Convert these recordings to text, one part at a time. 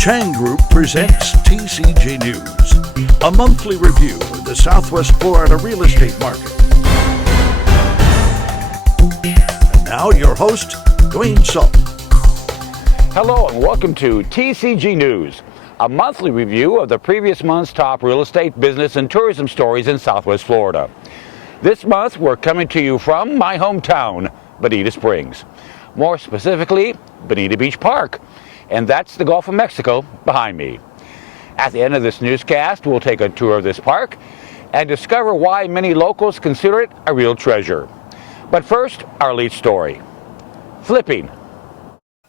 Chang Group presents TCG News, a monthly review of the Southwest Florida real estate market. And now your host, Dwayne Sultan. Hello and welcome to TCG News, a monthly review of the previous month's top real estate, business, and tourism stories in Southwest Florida. This month we're coming to you from my hometown, Bonita Springs. More specifically, Bonita Beach Park. And that's the Gulf of Mexico behind me. At the end of this newscast, we'll take a tour of this park and discover why many locals consider it a real treasure. But first, our lead story. Flipping.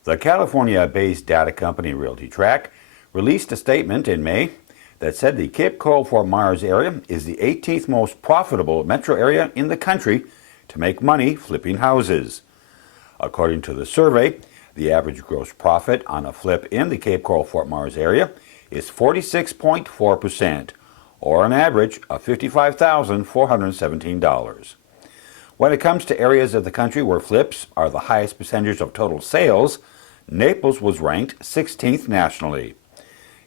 The California-based data company RealtyTrack released a statement in May that said the Cape Coral-Fort Myers area is the 18th most profitable metro area in the country to make money flipping houses. According to the survey, the average gross profit on a flip in the Cape Coral-Fort Myers area is 46.4%, or an average of $55,417. When it comes to areas of the country where flips are the highest percentage of total sales, Naples was ranked 16th nationally.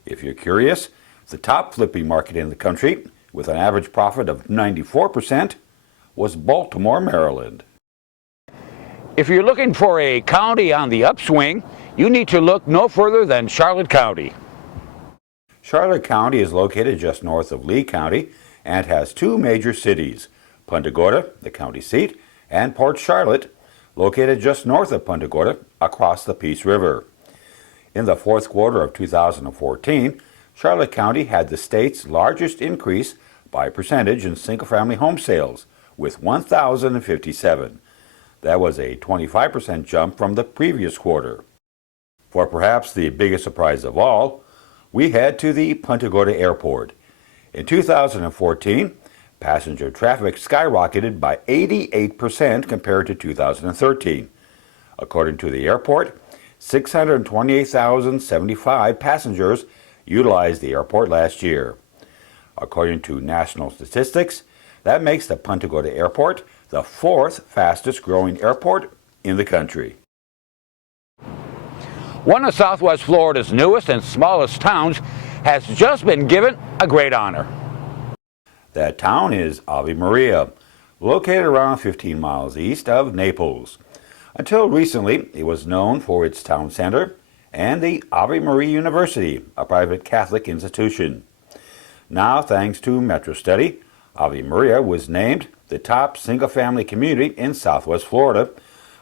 If you're curious, the top flipping market in the country, with an average profit of 94%, was Baltimore, Maryland. If you're looking for a county on the upswing, you need to look no further than Charlotte County. Charlotte County is located just north of Lee County and has two major cities, Punta Gorda, the county seat, and Port Charlotte, located just north of Punta Gorda across the Peace River. In the fourth quarter of 2014, Charlotte County had the state's largest increase by percentage in single-family home sales, with 1,057. That was a 25% jump from the previous quarter. For perhaps the biggest surprise of all, we head to the Punta Gorda Airport. In 2014, passenger traffic skyrocketed by 88% compared to 2013. According to the airport, 628,075 passengers utilized the airport last year. According to national statistics, that makes the Punta Gorda Airport the fourth fastest growing airport in the country. One of Southwest Florida's newest and smallest towns has just been given a great honor. That town is Ave Maria, located around 15 miles east of Naples. Until recently, it was known for its town center and the Ave Maria University, a private Catholic institution. Now, thanks to Metro Study, Ave Maria was named the top single-family community in Southwest Florida,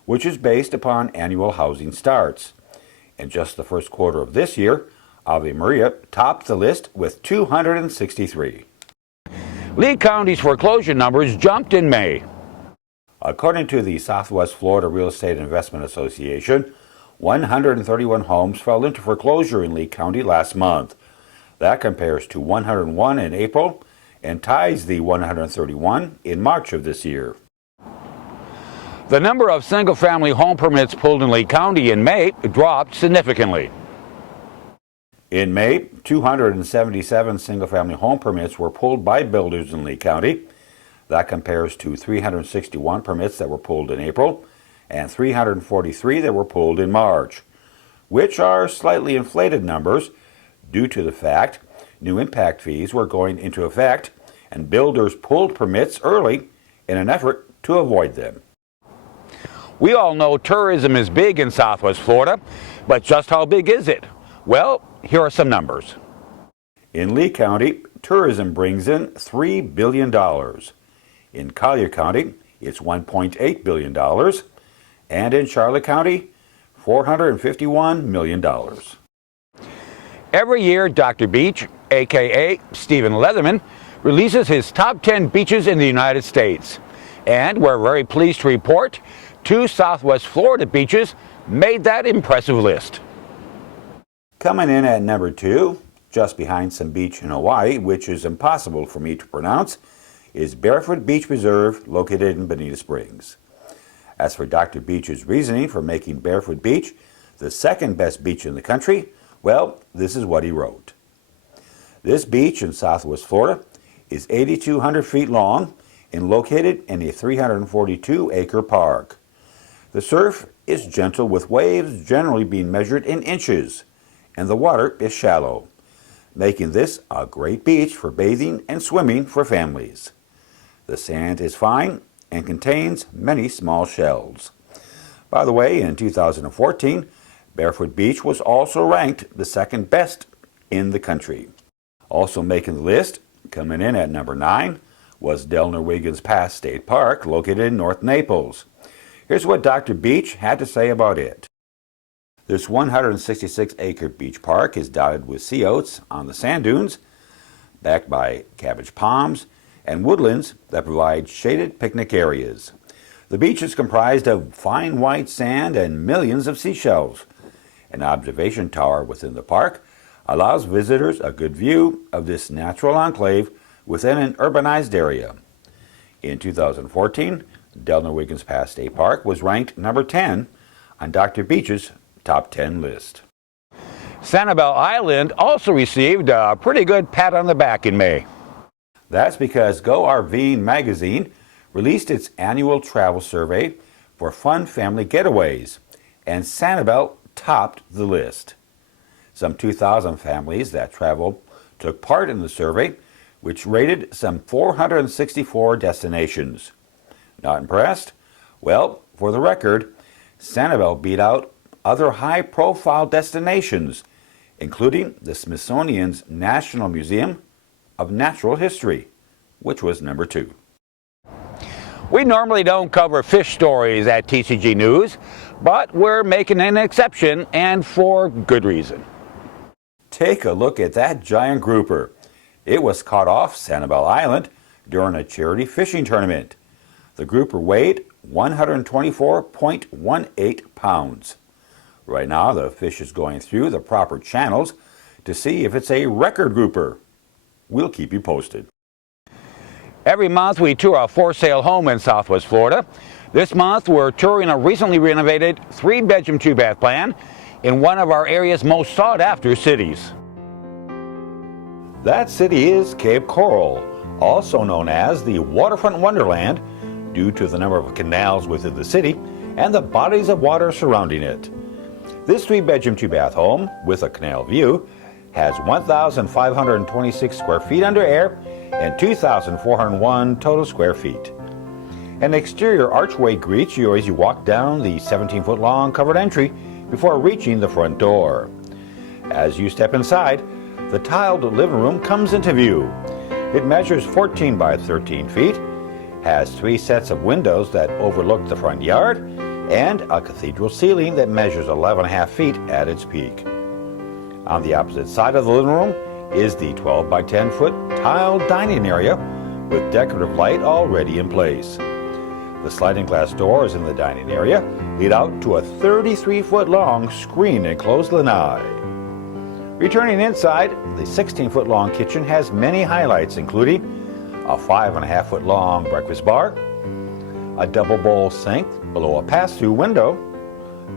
which is based upon annual housing starts. In just the first quarter of this year, Ave Maria topped the list with 263. Lee County's foreclosure numbers jumped in May. According to the Southwest Florida Real Estate Investment Association, 131 homes fell into foreclosure in Lee County last month. That compares to 101 in April and ties the 131 in March of this year. The number of single-family home permits pulled in Lee County in May dropped significantly. In May, 277 single-family home permits were pulled by builders in Lee County. That compares to 361 permits that were pulled in April and 343 that were pulled in March, which are slightly inflated numbers due to the fact new impact fees were going into effect and builders pulled permits early in an effort to avoid them. We all know tourism is big in Southwest Florida, but just how big is it? Well, here are some numbers. In Lee County, tourism brings in $3 billion. In Collier County, it's $1.8 billion. And in Charlotte County, $451 million. Every year, Dr. Beach, a.k.a. Stephen Leatherman, releases his top 10 beaches in the United States. And we're very pleased to report 2 Southwest Florida beaches made that impressive list. Coming in at number 2, just behind some beach in Hawaii, which is impossible for me to pronounce, is Barefoot Beach Reserve, located in Bonita Springs. As for Dr. Beach's reasoning for making Barefoot Beach the second best beach in the country, well, this is what he wrote. This beach in Southwest Florida is 8,200 feet long and located in a 342-acre park. The surf is gentle with waves generally being measured in inches. and the water is shallow, making this a great beach for bathing and swimming for families. The sand is fine and contains many small shells. By the way, in 2014, Barefoot Beach was also ranked the second best in the country. Also making the list, coming in at number 9, was Delner-Wiggins Pass State Park, located in North Naples. Here's what Dr. Beach had to say about it. This 166-acre beach park is dotted with sea oats on the sand dunes, backed by cabbage palms and woodlands that provide shaded picnic areas. The beach is comprised of fine white sand and millions of seashells. An observation tower within the park allows visitors a good view of this natural enclave within an urbanized area. In 2014, Delner-Wiggins Pass State Park was ranked number 10 on Dr. Beach's top 10 list. Sanibel Island also received a pretty good pat on the back in May. That's because Go RVing magazine released its annual travel survey for fun family getaways, and Sanibel topped the list. Some 2,000 families that traveled took part in the survey, which rated some 464 destinations. Not impressed? Well, for the record, Sanibel beat out other high-profile destinations, including the Smithsonian's National Museum of Natural History, which was number 2. We normally don't cover fish stories at TCG News, but we're making an exception, and for good reason. Take a look at that giant grouper. It was caught off Sanibel Island during a charity fishing tournament. The grouper weighed 124.18 pounds. Right now, the fish is going through the proper channels to see if it's a record grouper. We'll keep you posted. Every month we tour a for-sale home in Southwest Florida. This month we're touring a recently renovated 3-bedroom, 2-bath plan in one of our area's most sought-after cities. That city is Cape Coral, also known as the Waterfront Wonderland, due to the number of canals within the city and the bodies of water surrounding it. This 3-bedroom, 2-bath home with a canal view has 1,526 square feet under air and 2,401 total square feet. An exterior archway greets you as you walk down the 17-foot-long covered entry before reaching the front door. As you step inside, the tiled living room comes into view. It measures 14 by 13 feet, has 3 sets of windows that overlook the front yard, and a cathedral ceiling that measures 11.5 feet at its peak. On the opposite side of the living room is the 12 by 10 foot tiled dining area with decorative light already in place. The sliding glass doors in the dining area lead out to a 33-foot-long screen enclosed lanai. Returning inside, the 16-foot-long kitchen has many highlights, including a 5.5-foot-long breakfast bar, a double bowl sink below a pass-through window,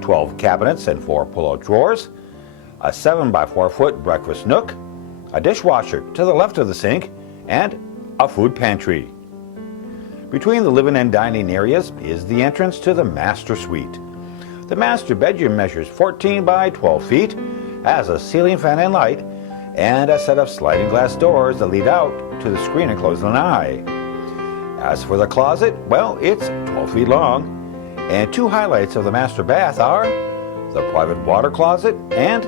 12 cabinets and 4 pull-out drawers, a 7 by 4 foot breakfast nook, a dishwasher to the left of the sink, and a food pantry. Between the living and dining areas is the entrance to the master suite. The master bedroom measures 14 by 12 feet, has a ceiling fan and light, and a set of sliding glass doors that lead out to the screen enclosed lanai. As for the closet, well, it's 12 feet long, and 2 highlights of the master bath are the private water closet and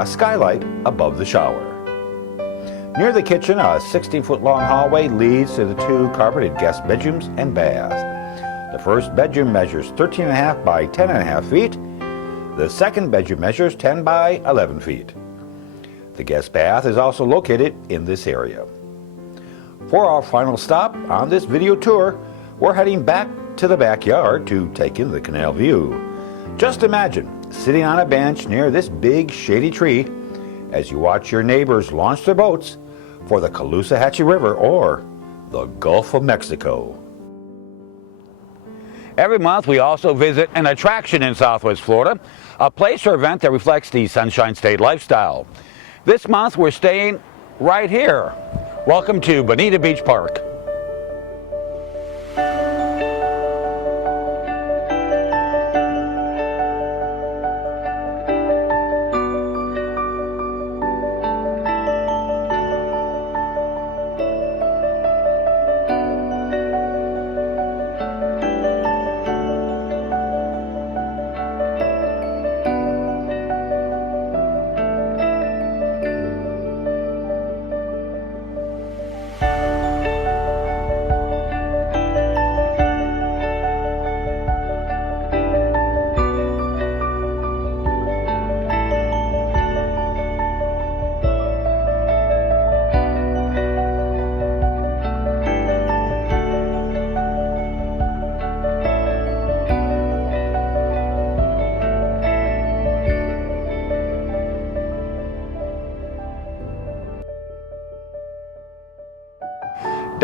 a skylight above the shower. Near the kitchen, a 16-foot-long hallway leads to the 2 carpeted guest bedrooms and bath. The first bedroom measures 13.5 by 10.5 feet. The second bedroom measures 10 by 11 feet. The guest bath is also located in this area. For our final stop on this video tour, we're heading back to the backyard to take in the canal view. Just imagine sitting on a bench near this big shady tree as you watch your neighbors launch their boats for the Caloosahatchee River or the Gulf of Mexico. Every month we also visit an attraction in Southwest Florida, a place or event that reflects the Sunshine State lifestyle. This month we're staying right here. Welcome to Bonita Beach Park.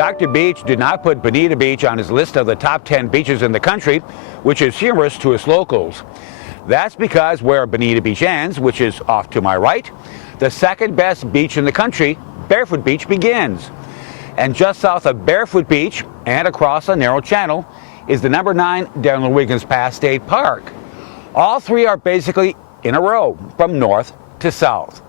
Dr. Beach did not put Bonita Beach on his list of the top 10 beaches in the country, which is humorous to us locals. That's because where Bonita Beach ends, which is off to my right, the second best beach in the country, Barefoot Beach, begins. And just south of Barefoot Beach and across a narrow channel is the number 9 Darren Wiggins Pass State Park. All three are basically in a row from north to south.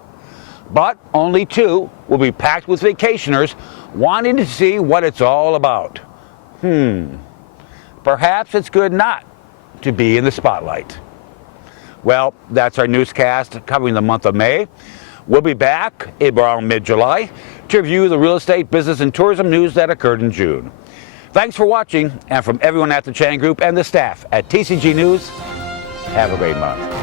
But only 2 will be packed with vacationers wanting to see what it's all about. Perhaps it's good not to be in the spotlight. Well, that's our newscast covering the month of May. We'll be back around mid-July to review the real estate, business, and tourism news that occurred in June. Thanks for watching, and from everyone at the Chang Group and the staff at TCG News, have a great month.